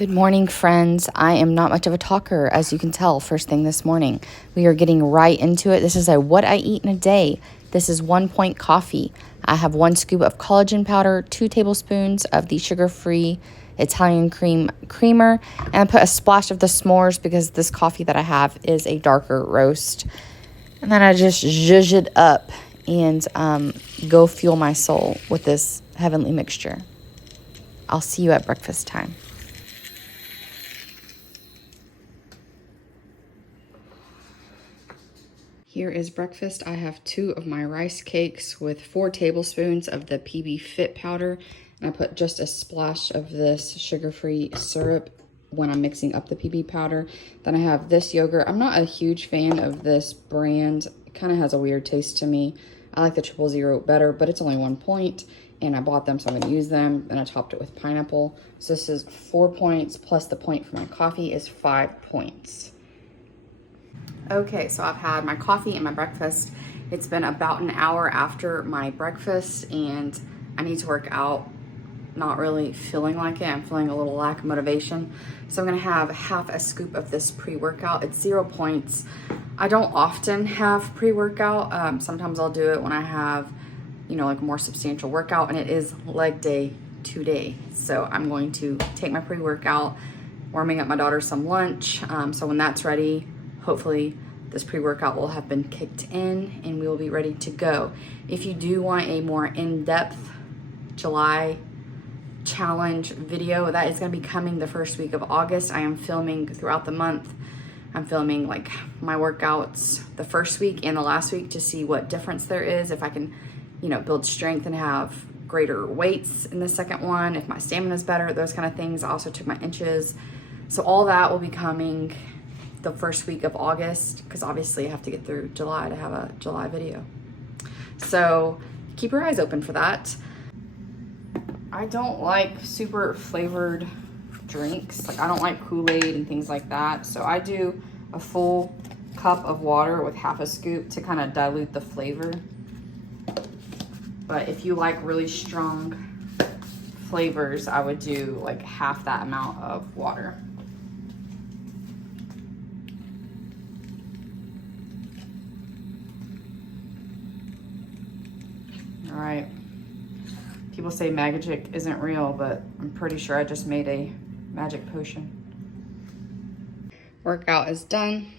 Good morning, friends. I am not much of a talker, as you can tell, first thing this morning. We are getting right into it. This is a what I eat in a day. This is 1 point coffee. I have 1 scoop of collagen powder, 2 tablespoons of the sugar-free Italian creamer, and I put a splash of the s'mores because this coffee that I have is a darker roast. And then I just zhuzh it up and go fuel my soul with this heavenly mixture. I'll see you at breakfast time. Here is breakfast. I have 2 of my rice cakes with 4 tablespoons of the PB Fit powder. And I put just a splash of this sugar-free syrup when I'm mixing up the PB powder. Then I have this yogurt. I'm not a huge fan of this brand. It kind of has a weird taste to me. I like the 000 better, but it's only 1 point. And I bought them, so I'm going to use them. And I topped it with pineapple. So this is 4 points, plus the point for my coffee is 5 points. Okay, so I've had my coffee and my breakfast. It's been about an hour after my breakfast and I need to work out. Not really feeling like it. I'm feeling a little lack of motivation. So I'm gonna have half a scoop of this pre-workout. It's 0 points. I don't often have pre-workout. Sometimes I'll do it when I have, like a more substantial workout, and it is leg day today. So I'm going to take my pre-workout, warming up my daughter some lunch. So when that's ready, hopefully this pre-workout will have been kicked in and we will be ready to go. If you do want a more in-depth July challenge video, that is going to be coming the first week of August. I am filming throughout the month. I'm filming like my workouts the first week and the last week to see what difference there is. If I can, build strength and have greater weights in the second one, if my stamina is better, those kind of things. I also took my inches. So all that will be coming the first week of August, because obviously I have to get through July to have a July video. So keep your eyes open for that. I don't like super flavored drinks. Like I don't like Kool-Aid and things like that. So I do a full cup of water with half a scoop to kind of dilute the flavor. But if you like really strong flavors, I would do like half that amount of water. All right, people say magic isn't real, but I'm pretty sure I just made a magic potion. Workout is done.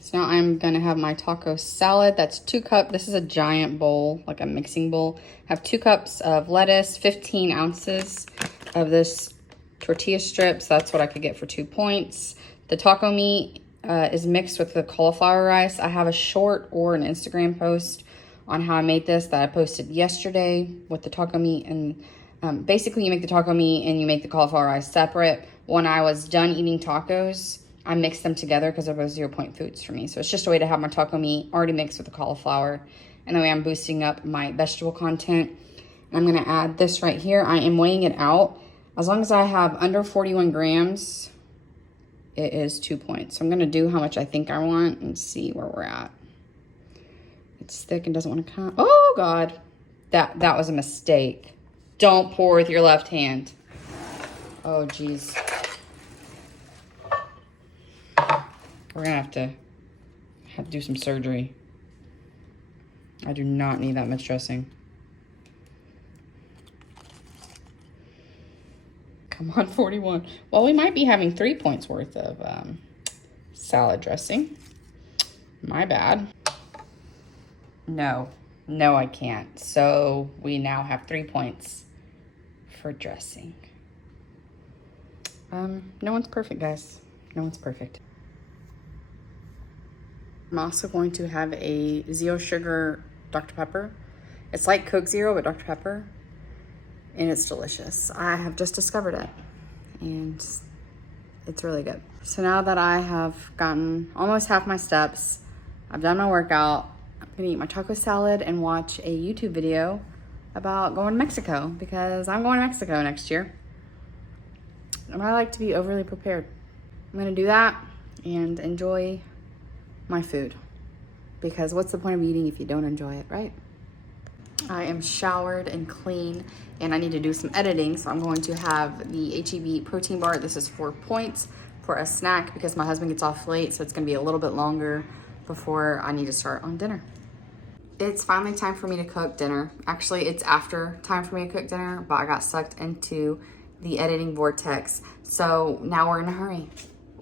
So now I'm gonna have my taco salad. That's 2 cups. This is a giant bowl, like a mixing bowl. I have 2 cups of lettuce, 15 ounces of this tortilla strips. That's what I could get for 2 points. The taco meat is mixed with the cauliflower rice. I have a short or an Instagram post on how I made this that I posted yesterday with the taco meat. And basically you make the taco meat and you make the cauliflower rice separate. When I was done eating tacos, I mixed them together because they were 0 point foods for me. So it's just a way to have my taco meat already mixed with the cauliflower. And that way I'm boosting up my vegetable content. And I'm gonna add this right here. I am weighing it out. As long as I have under 41 grams, it is 2 points. So I'm gonna do how much I think I want and see where we're at. It's thick and doesn't want to come. Oh God, that was a mistake. Don't pour with your left hand. Oh geez. We're gonna have to do some surgery. I do not need that much dressing. Come on, 41. Well, we might be having 3 points worth of salad dressing. My bad. No, I can't. So we now have 3 points for dressing. No one's perfect, guys. No one's perfect. I'm also going to have a 0 sugar Dr. Pepper. It's like Coke Zero, but Dr. Pepper. And it's delicious. I have just discovered it. And it's really good. So now that I have gotten almost half my steps, I've done my workout, I'm gonna eat my taco salad and watch a YouTube video about going to Mexico because I'm going to Mexico next year. And I like to be overly prepared. I'm gonna do that and enjoy my food because what's the point of eating if you don't enjoy it, right? I am showered and clean, and I need to do some editing, so I'm going to have the HEB protein bar. This is 4 points for a snack because my husband gets off late, so it's gonna be a little bit longer before I need to start on dinner. It's finally time for me to cook dinner. Actually, it's after time for me to cook dinner, but I got sucked into the editing vortex. So now we're in a hurry.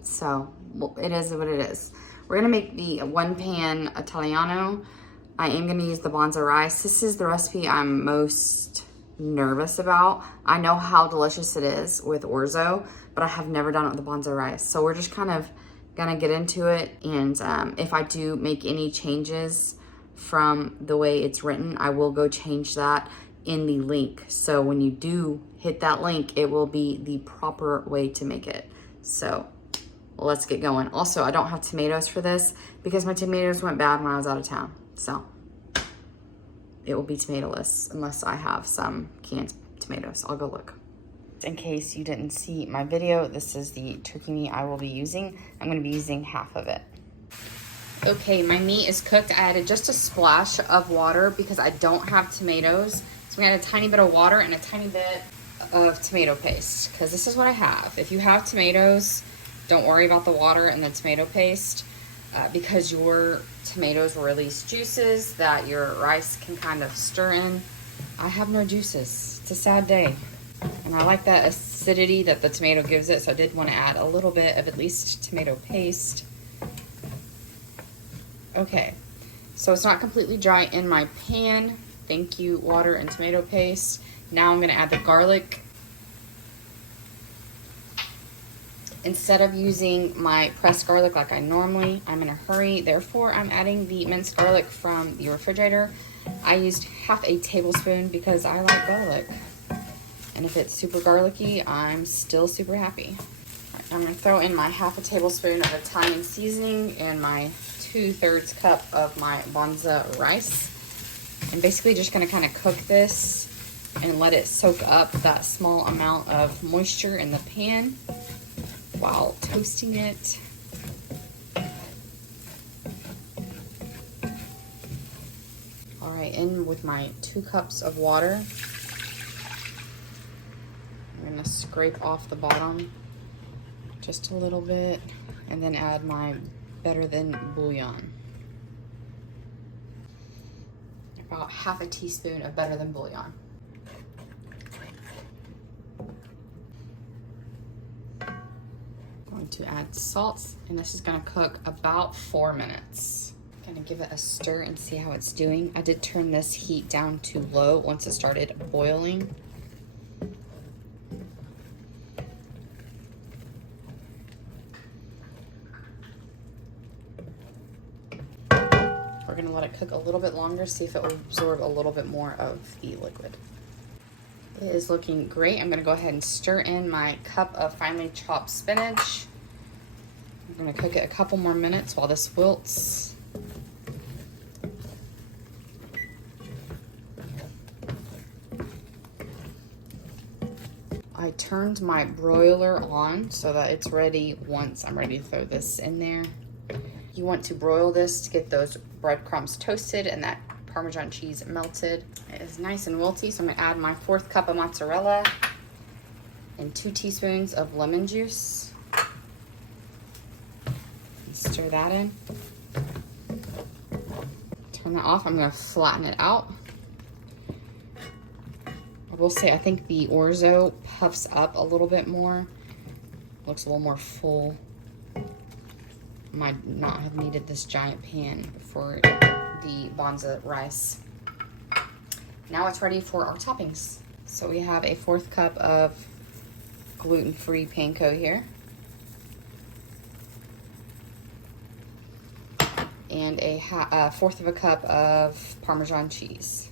So well, it is what it is. We're gonna make the 1 pan Italiano. I am gonna use the Banza rice. This is the recipe I'm most nervous about. I know how delicious it is with orzo, but I have never done it with the Banza rice. So we're just kind of gonna get into it. And if I do make any changes from the way it's written, I will go change that in the link. So when you do hit that link, it will be the proper way to make it. So let's get going. Also, I don't have tomatoes for this because my tomatoes went bad when I was out of town. So it will be tomatoless unless I have some canned tomatoes. I'll go look. In case you didn't see my video, this is the turkey meat I will be using. I'm gonna be using half of it. Okay, my meat is cooked. I added just a splash of water because I don't have tomatoes. So I'm gonna add a tiny bit of water and a tiny bit of tomato paste because this is what I have. If you have tomatoes, don't worry about the water and the tomato paste because your tomatoes will release juices that your rice can kind of stir in. I have no juices. It's a sad day. And I like that acidity that the tomato gives it, so I did want to add a little bit of at least tomato paste. Okay, so it's not completely dry in my pan. Thank you, water and tomato paste. Now I'm gonna add the garlic. Instead of using my pressed garlic like I normally, I'm in a hurry. Therefore, I'm adding the minced garlic from the refrigerator. I used half a tablespoon because I like garlic. And if it's super garlicky, I'm still super happy. Right, I'm gonna throw in my half a tablespoon of Italian seasoning and my 2/3 cup of my Banza rice. I'm basically just gonna kind of cook this and let it soak up that small amount of moisture in the pan while toasting it. All right, in with my 2 cups of water. I'm gonna scrape off the bottom just a little bit and then add my better than bouillon. About half a teaspoon of better than bouillon. Going to add salt, and this is gonna cook about 4 minutes. Gonna give it a stir and see how it's doing. I did turn this heat down to low once it started boiling. We're gonna let it cook a little bit longer, see if it will absorb a little bit more of the liquid. It is looking great. I'm gonna go ahead and stir in my cup of finely chopped spinach. I'm gonna cook it a couple more minutes while this wilts. I turned my broiler on so that it's ready once I'm ready to throw this in there. You want to broil this to get those breadcrumbs toasted and that Parmesan cheese melted. It is nice and wilty, so I'm gonna add my 4th cup of mozzarella and 2 teaspoons of lemon juice. And stir that in. Turn that off. I'm gonna flatten it out. I will say I think the orzo puffs up a little bit more. Looks a little more full. Might not have needed this giant pan for the Banza rice. Now it's ready for our toppings. So we have a 4th cup of gluten-free panko here. And a 1/4 of a cup of Parmesan cheese.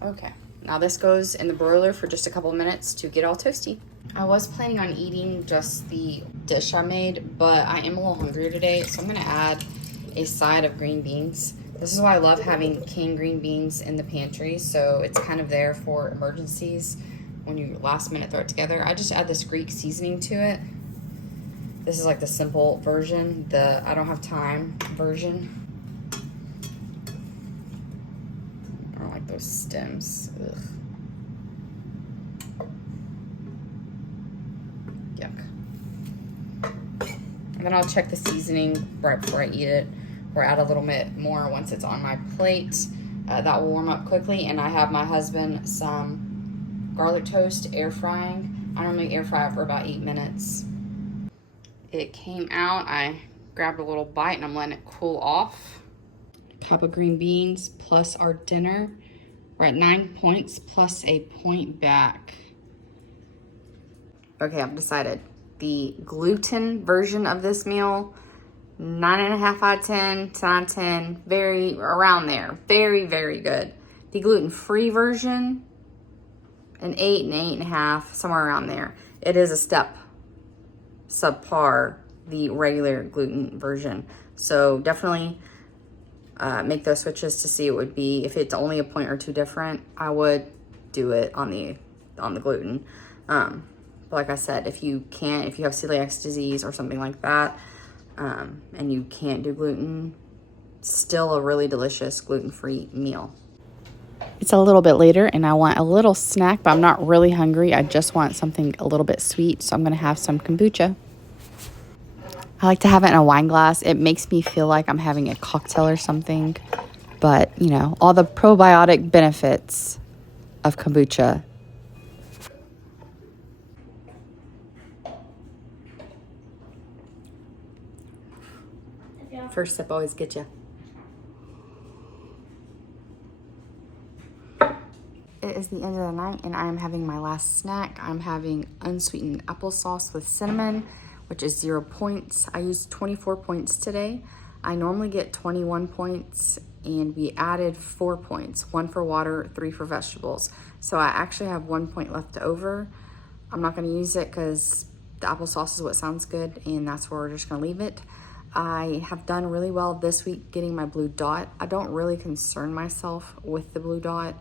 Okay, now this goes in the broiler for just a couple of minutes to get all toasty. I was planning on eating just the dish I made, but I am a little hungrier today, so I'm gonna add a side of green beans. This is why I love having canned green beans in the pantry, so it's kind of there for emergencies when you last minute throw it together. I just add this Greek seasoning to it. This is like the simple version, the I don't have time version. stems. Ugh. Yuck. And then I'll check the seasoning right before I eat it, or add a little bit more once it's on my plate. That will warm up quickly. And I have my husband some garlic toast air frying. I normally air fry it for about 8 minutes. It came out. I grabbed a little bite and I'm letting it cool off. Cup of green beans plus our dinner. We're at 9 points plus a point back. Okay, I've decided. The gluten version of this meal, 9.5 out of 10, 10 out of 10, very around there. Very, very good. The gluten-free version, an 8 and 8.5, somewhere around there. It is a step subpar the regular gluten version. So definitely make those switches to see it would be, if it's only a point or two different, I would do it on the gluten. But like I said, if you have celiac disease or something like that, and you can't do gluten, still a really delicious gluten-free meal. It's a little bit later and I want a little snack, but I'm not really hungry. I just want something a little bit sweet, so I'm gonna have some kombucha. I like to have it in a wine glass. It makes me feel like I'm having a cocktail or something, but you know, all the probiotic benefits of kombucha. First sip always gets you. It is the end of the night and I am having my last snack. I'm having unsweetened applesauce with cinnamon, which is 0 points. I used 24 points today. I normally get 21 points and we added 4 points, 1 for water, 3 for vegetables. So I actually have 1 point left over. I'm not gonna use it because the applesauce is what sounds good and that's where we're just gonna leave it. I have done really well this week getting my blue dot. I don't really concern myself with the blue dot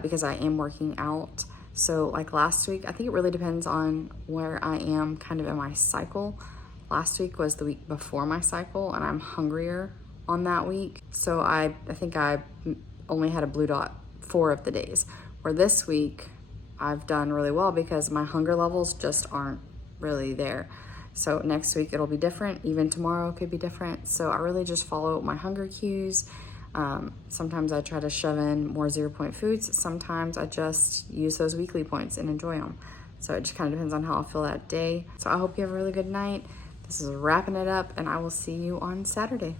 because I am working out. So like last week, I think it really depends on where I am kind of in my cycle. Last week was the week before my cycle and I'm hungrier on that week. So I think I only had a blue dot 4 of the days. Where this week, I've done really well because my hunger levels just aren't really there. So next week it'll be different. Even tomorrow could be different. So I really just follow my hunger cues. Sometimes I try to shove in more 0 point foods. Sometimes I just use those weekly points and enjoy them. So it just kind of depends on how I feel that day. So I hope you have a really good night. This is wrapping it up and I will see you on Saturday.